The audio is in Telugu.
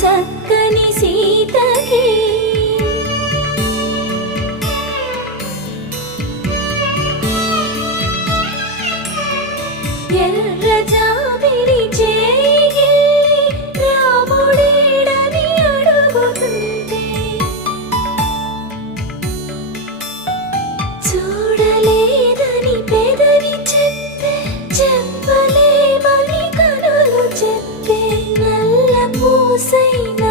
చక్కని సీతకి ఎర్ర జాబిలి చేయి రాముడేడని అడుగుతుంటే చూడలేదని పెదవి చెప్పే చెప్పలేమని కనులు చెప్పే నల్ల పూసైన